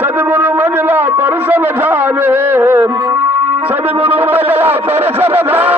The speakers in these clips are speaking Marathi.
సద్గురు మదిలా పరుసన ధానే సద్గురు మదిలా పరుసన ధానే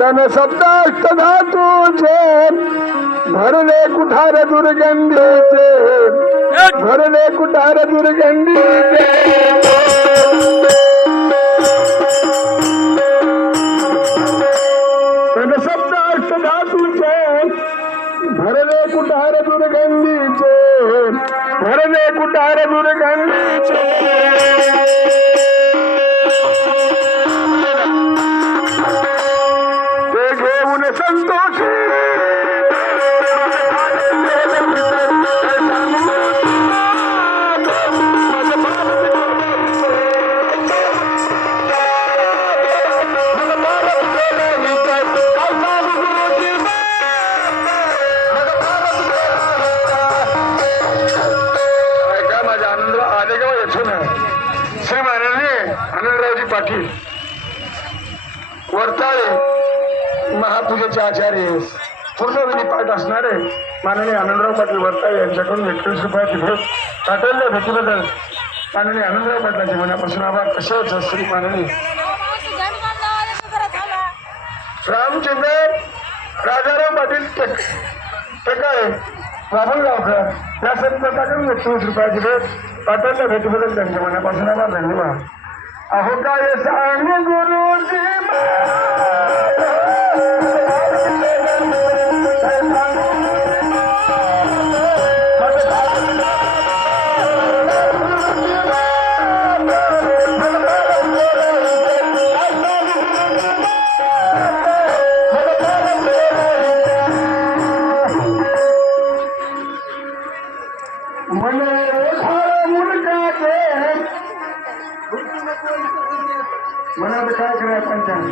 तन शब्द धातूचे भरले कुठार दुर्गंधीचे भरले कुठार दुर्गंधीचे. भरले कुठार दुर्गंधीचे वरताळे महापूजेचे आचार्य पूर्णविधी पाठ असणारे माननीय आनंदराव पाटील वरताळे यांच्याकडून एकवीस रुपयाची भेट पाठवल्या भेटीबद्दल. माननीय आनंदराव पाटलाचे मनापासून आभार. तसेच श्री माननीय रामचंद्र राजाराम पाटील टेक टेकाळे बाबुलगावकर या संपर्काकडून एकवीस रुपयाची भेट पाठवल्या भेटीबद्दल त्यांच्या मनापासून आभार. धन्यवाद. अहो काय सांग गुरुजी मला आता काय करायला पंचांग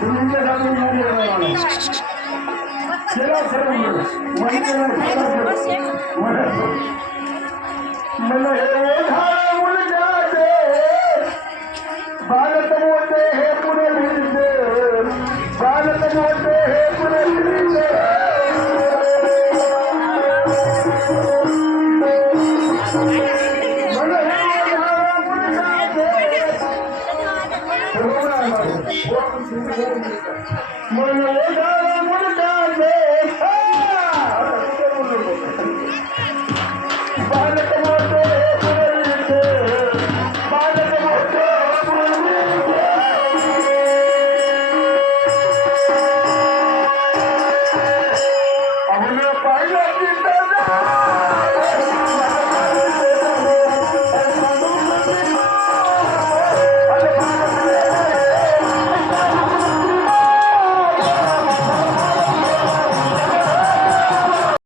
तुमच्या जाणून नाही मला. केला मला हे When the water would come,